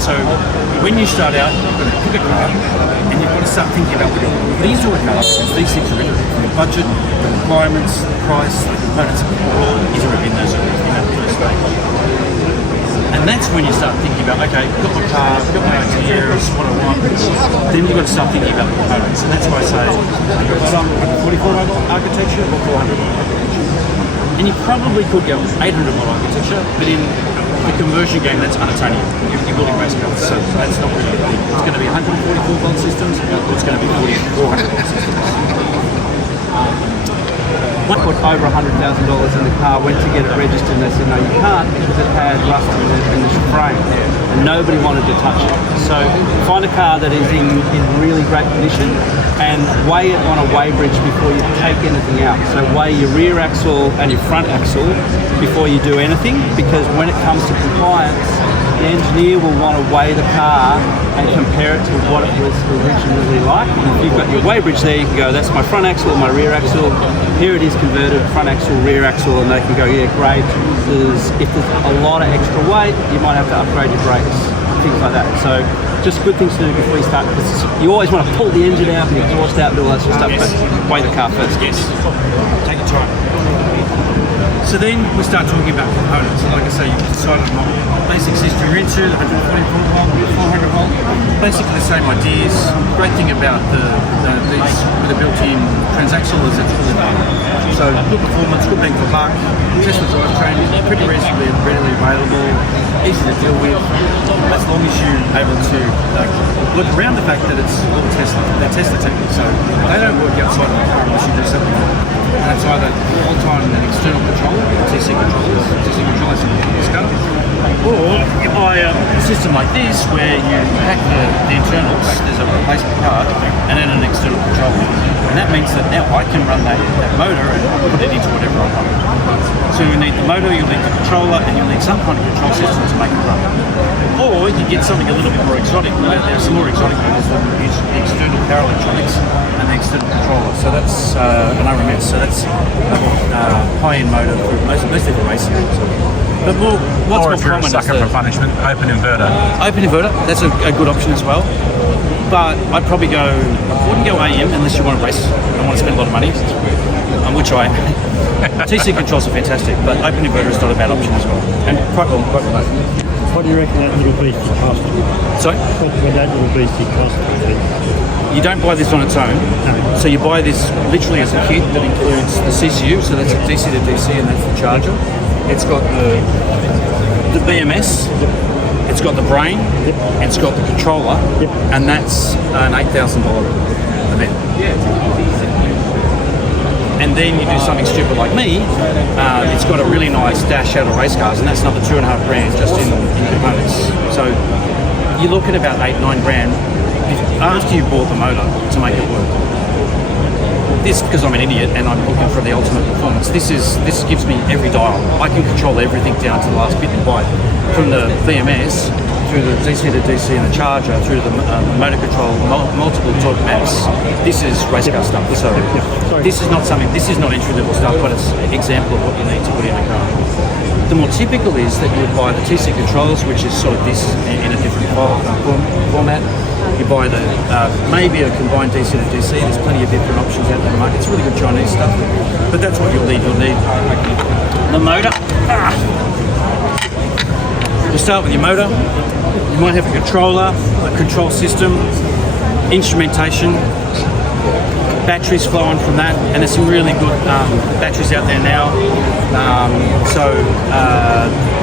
So when you start out, you've got to pick a car, and you've got to start thinking about these are the cars, these things are written, the budget, the requirements, the price, the components are all in those in that first stage. And that's when you start thinking about, okay, got my car, got my ideas, what I want. Then you've got to start thinking about the components. And that's why I say, you've got some 44 volt architecture or 400 volt architecture. And you probably could go 800 volt architecture, but in the conversion game, that's unattainable. You're building race cars, so that's not really a thing. It's going to be 144 volt systems, or it's going to be 400 volt systems. Put over $100,000 in the car, went to get it registered, and they said no, you can't because it had rust in the frame, and nobody wanted to touch it. So find a car that is in really great condition and weigh it on a weigh bridge before you take anything out. So weigh your rear axle and your front axle before you do anything, because when it comes to compliance, the engineer will want to weigh the car and compare it to what it was originally like. And if you've got your weigh bridge there, you can go, that's my front axle, my rear axle. Here it is converted, front axle, rear axle, and they can go, yeah, great. If there's a lot of extra weight, you might have to upgrade your brakes, things like that. So just good things to do before you start. You always want to pull the engine out and the exhaust out and all that sort of stuff, but weigh the car first. Yes, take your time. So then we start talking about components. Like I say, you've decided on basic system you're into, the 144 volt, 400 volt, basically the same ideas. Great thing about these with a built-in transaxle is it's fully mounted. So good performance, good bang for buck, Tesla drivetrain, pretty readily available, easy to deal with, as long as you're able to look around the fact that it's all Tesla. They're Tesla techniques, so they don't work outside of the car unless you do something. And that's either all-time an external controller, TC controllers in this car, or you buy a system like this where you pack the internals, there's a replacement card, and then an external controller. And that means that now I can run that motor and put it into whatever I want. So you need the motor, you'll need the controller, and you'll need some kind of control system to make it run. Or you get something a little bit more exotic. There are some more exotic models that use the external power electronics and the external controller. So that's an RMS, so that's a high-end motor for mostly for racing. But what's more common is sucker for punishment, open inverter. Open inverter, that's a good option as well. But I'd probably I wouldn't go AM unless you want to race and want to spend a lot of money, which I TC controls are fantastic, but open inverter is not a bad option as well. And quite well. What do you reckon that little beastie cost? Sorry? What would that little beastie cost? You don't buy this on its own. No. So you buy this literally as a kit that includes the CCU, so that's a DC to DC and that's the charger. It's got the BMS, it's got the brain, it's got the controller, and that's an $8,000 event. And then you do something stupid like me, it's got a really nice dash out of race cars, and that's another $2.5 just in components. So you're looking about $8-9 grand after you bought the motor to make it work. This, because I'm an idiot and I'm looking for the ultimate performance, this gives me every dial. I can control everything down to the last bit and byte, from the VMS through the DC to DC and the charger, through the motor control, multiple torque maps. This is race car stuff. So this is not entry level stuff, but it's an example of what you need to put in a car. The more typical is that you would buy the TC controllers, which is sort of this in a different format. You buy the maybe a combined DC to DC. There's plenty of different options out there in the market. It's really good Chinese stuff, but that's what you'll need. You'll need the motor. You start with your motor. You might have a controller, a control system, instrumentation, batteries flowing from that, and there's some really good batteries out there now.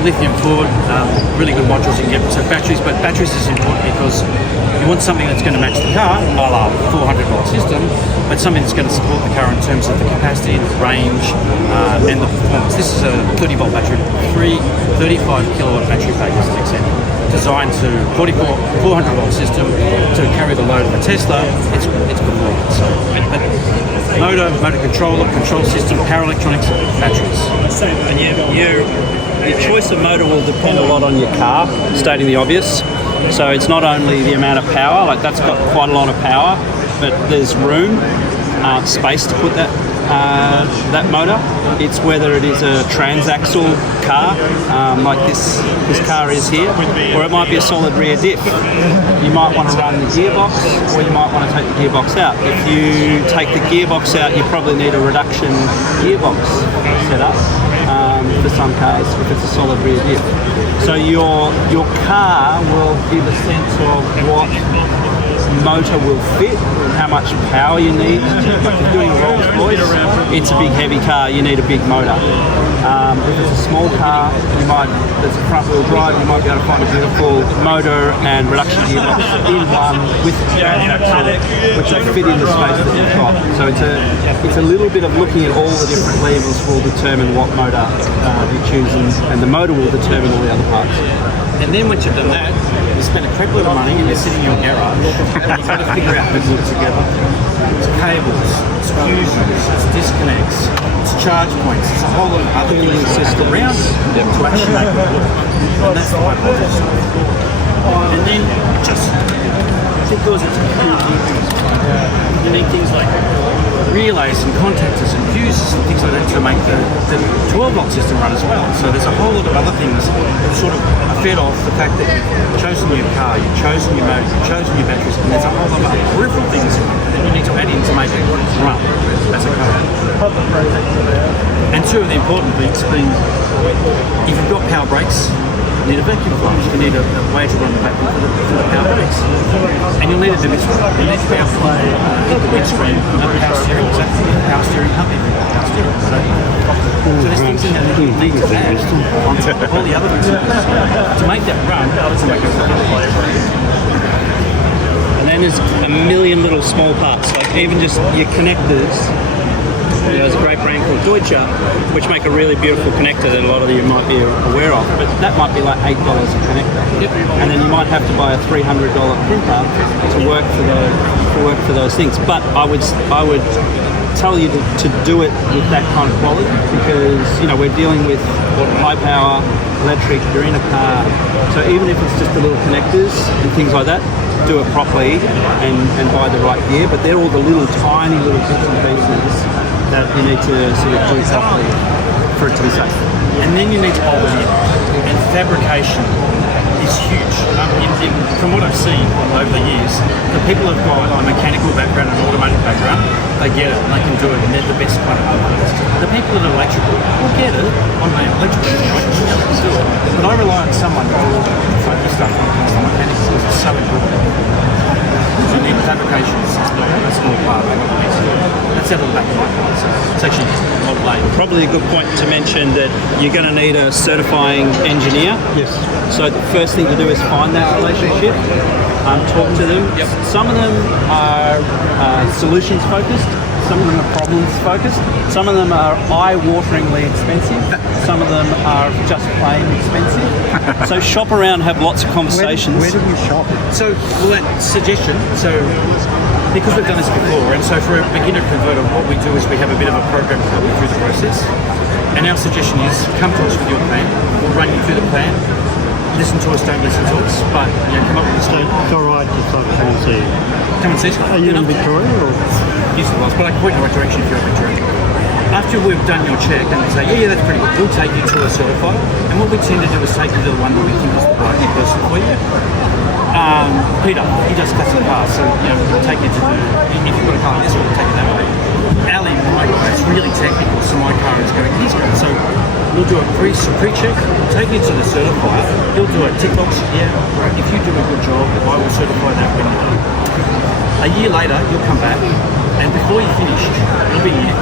Lithium forward, really good modules you can get. So batteries is important because you want something that's going to match the car, a la 400 volt system, but something that's going to support the car in terms of the capacity, the range, and the performance. This is a 30 volt battery, 35 kilowatt battery pack as an example, designed to 400 volt system to carry the load of a Tesla. It's performance. So, but motor controller, control system, power electronics, batteries. So your choice of motor will depend a lot on your car, stating the obvious. So it's not only the amount of power, like that's got quite a lot of power, but there's room, space to put that that motor. It's whether it is a transaxle car, like this car is here, or it might be a solid rear diff. You might want to run the gearbox, or you might want to take the gearbox out. If you take the gearbox out, you probably need a reduction gearbox setup for some cars if it's a solid rear diff. So your car will give a sense of what motor will fit, how much power you need. Like if you're doing a Rolls Royce, it's a big heavy car, you need a big motor. If it's a small car, that's a front wheel drive, you might be able to find a beautiful motor and reduction gearbox in one with transaxle, which will fit in the space that you've got. So it's a little bit of looking at all the different levers will determine what motor you choose, and the motor will determine all the other parts. And then once you've done that, you spend a crap load of money and you're sitting in your garage and you've got to figure out how to put it together. It's cables, it's fuses, it's disconnects, it's charge points, it's a whole lot of other things around to actually make it work. And that's the hypothesis. And then just because it's you need things like relays and contactors and fuses and things like that to make the 12-volt system run as well. So there's a whole lot of other things that sort of are fed off the fact that you've chosen your car, you've chosen your motor, you've chosen your batteries, and there's a whole lot of other peripheral things that you need to add in to make it run as a car. And two of the important things being, if you've got power brakes, you need a vacuum flush, you need a way to run the vacuum for the power brakes. And you'll need a dimming screen. You need to be able to hit the windscreen and power steering, exactly power steering company, power steering. So there's things in there that you need to add on top of all the other things to make that run, to make it run. And then there's a million little small parts, like even just your connectors. There's a great brand called Deutsche, which make a really beautiful connector that a lot of you might be aware of, but that might be like $8 a connector. Yep. And then you might have to buy a $300 printer to work for those things. But I would tell you to do it with that kind of quality, because we're dealing with high power, electric, you're in a car. So even if it's just the little connectors and things like that, do it properly and buy the right gear. But they're all the tiny little bits and pieces that you need to sort of do properly for it to be safe. And then you need to bolt it in. And fabrication is huge. From what I've seen over the years, the people who've got a mechanical background and automotive background, they get it and they can do it, and they're the best kind of operators. The people that are electrical will get it on the electrical side, they can do it. But I rely on someone to do focus stuff when it comes to mechanics, because it's so important. You need fabrication, it's not a small part of what it is. That's out of the back of my car, so it's actually a lot of labour. Probably a good point to mention that you're going to need a certifying engineer. Yes. So the first thing to do is find that relationship, talk to them. Yep. Some of them are solutions focused, some of them are problems focused, some of them are eye-wateringly expensive, some of them are just plain expensive. So shop around, have lots of conversations. Where do we shop? So, well, that suggestion, because we've done this before, and so for a beginner converter, what we do is we have a bit of a program to help you through the process. And our suggestion is, come to us with your plan, we'll run you through the plan, listen to us, don't listen to us, but come up with a So story. it's all right to come and see. Come and see us. Are you in Victoria or? Use the but I can point in the right direction if you're in Victoria. After we've done your check and they say, yeah, that's pretty good, we'll take you to a certified. And what we tend to do is take you to the one that we think is the right person for you. Peter, he does custom cars, so we'll take you to if you've got a car like this, we'll take it that way. Ali, my guy, is really technical, so my car is going his car. So we'll do a pre-check, take you to the certifier, he'll do a tick box, yeah, right, if you do a good job, I will certify that when you're done. A year later, you'll come back, and before you're finished, it'll be a year.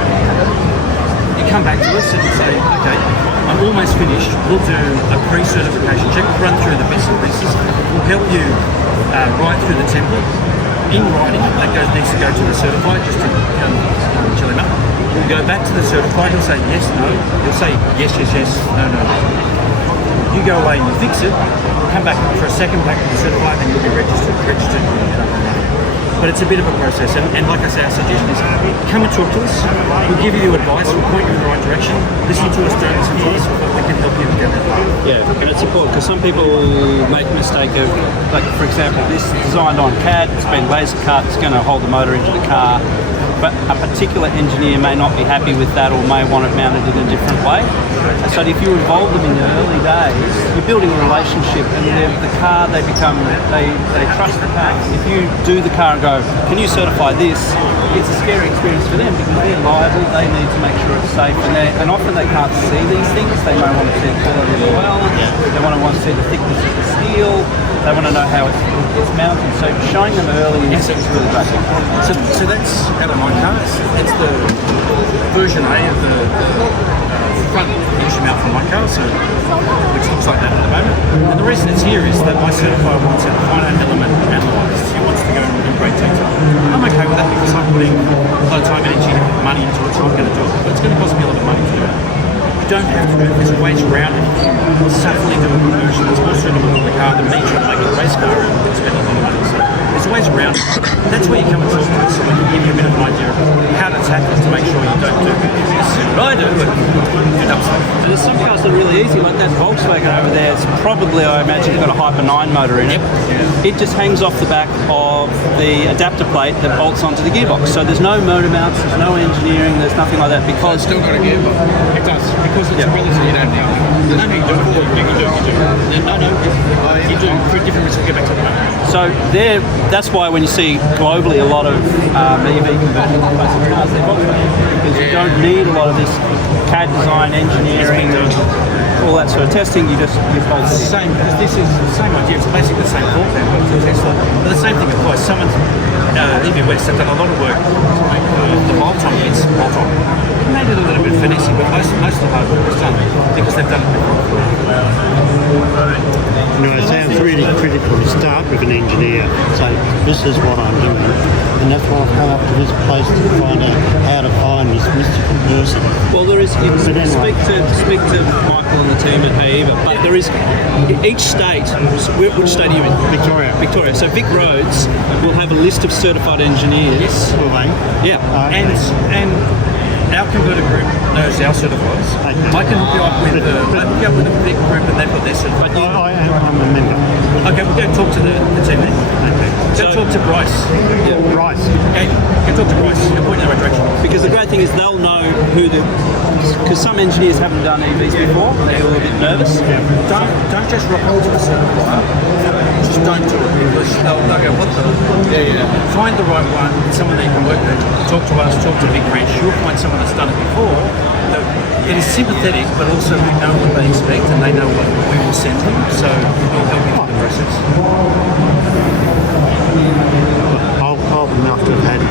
You come back to us and say, okay, I'm almost finished. We'll do a pre-certification check, we'll run through the bits and pieces, we'll help you write through the template. In writing, that needs to go to the certified just to chill him up. We'll go back to the certified, he'll say yes, no. He'll say yes, yes, yes, no, no, no. You go away and you fix it, come back for a second back to the certified, and you'll be registered. But it's a bit of a process, and like I say, our suggestion is come and talk to us. We'll give you advice, we'll point you in the right direction. Listen to us, don't listen to us, but we can help you get that. Yeah, and it's important because some people make the mistake of, like for example, this is designed on CAD, it's been laser cut, it's going to hold the motor into the car. but a particular engineer may not be happy with that or may want it mounted in a different way. So if you involve them in the early days, you're building a relationship, and the car, they trust the car. If you do the car and go, can you certify this? It's a scary experience for them because they're liable, they need to make sure it's safe, and often they can't see these things. They may want to see the quality of the weld, they want to see the thickness of the steel, they want to know how it's mounted. So showing them early is really great. So that's out of my car. It's the version A of the front engine mount from my car, so which looks like that at the moment. And the reason it's here is that my certifier wants a finite element analysed. He wants to go in great detail. I'm okay with that because I'm putting a lot of time, energy, and money into it, so I'm going to do it. But it's going to cost me a lot of money to do it. You don't have to do it. There's ways around it. You can subtly do a conversion that's more suitable for the car than me trying to make it a race car and spend a lot of money. So there's ways around it. That's where you come into it. So I can give you a bit of an idea of how to tackle it to make sure you don't do what I do, but do dumb stuff. And there's some cars that are really easy, like that Volkswagen over there. It's probably, I imagine, got a Hyper 9 motor in it. It just hangs off the back of the adapter plate that bolts onto the gearbox. So there's no motor mounts, there's no engineering, there's nothing like that because Still got a gearbox. It does, because it's a relative. You don't need it. No, you do. You do. For a different reason, we'll get back to that. So that's why when you see globally a lot of EV conversion cars, they're Volkswagen, because you don't need a lot of this CAD design, engineering, all that sort of testing. You bolt It's it the in. same, because this is the same idea. It's basically the same floor plan as a Tesla. But the same thing applies. Someone, EV West, have done a lot of work to make the bolt-on bits bolt-on. They made it a little bit finessy, but most of the hard work was done because they've done it before. You know, it sounds really critical to start with an engineer, say, this is what I'm doing, and that's why I've come up to this place to find out how to find this mystical person. Well, there is. You can But anyway. speak to Michael and the team at AEVA. But there is each state. Which state are you in? Victoria. Victoria. So Vic Roads will have a list of certified engineers. Will they? Yeah. And our converter group knows our certifiers. Okay. I can hook you up with the big group and they've got their certified. I'm a member. Okay, we'll go talk to the team then. Okay. Go talk to Bryce. Right. Okay, go talk to Bryce. He'll point you in the right direction. Because the great thing is they'll know because some engineers haven't done EVs before, they're a little bit nervous. Don't just rock up to the certifier. Just don't do it because they'll go, what the? Find the right one, someone that you can work with. Talk to us, talk to Big Ranch. You'll find someone that's done it before. It is sympathetic, but also we know what they expect and they know what we will send them. So it'll help you with the process. I'll be enough to have had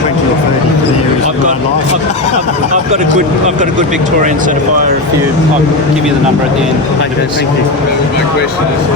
20 or 30 years I've in got, my life. I've got a good Victorian certifier. I'll give you the number at the end. Okay, thank you. My question is,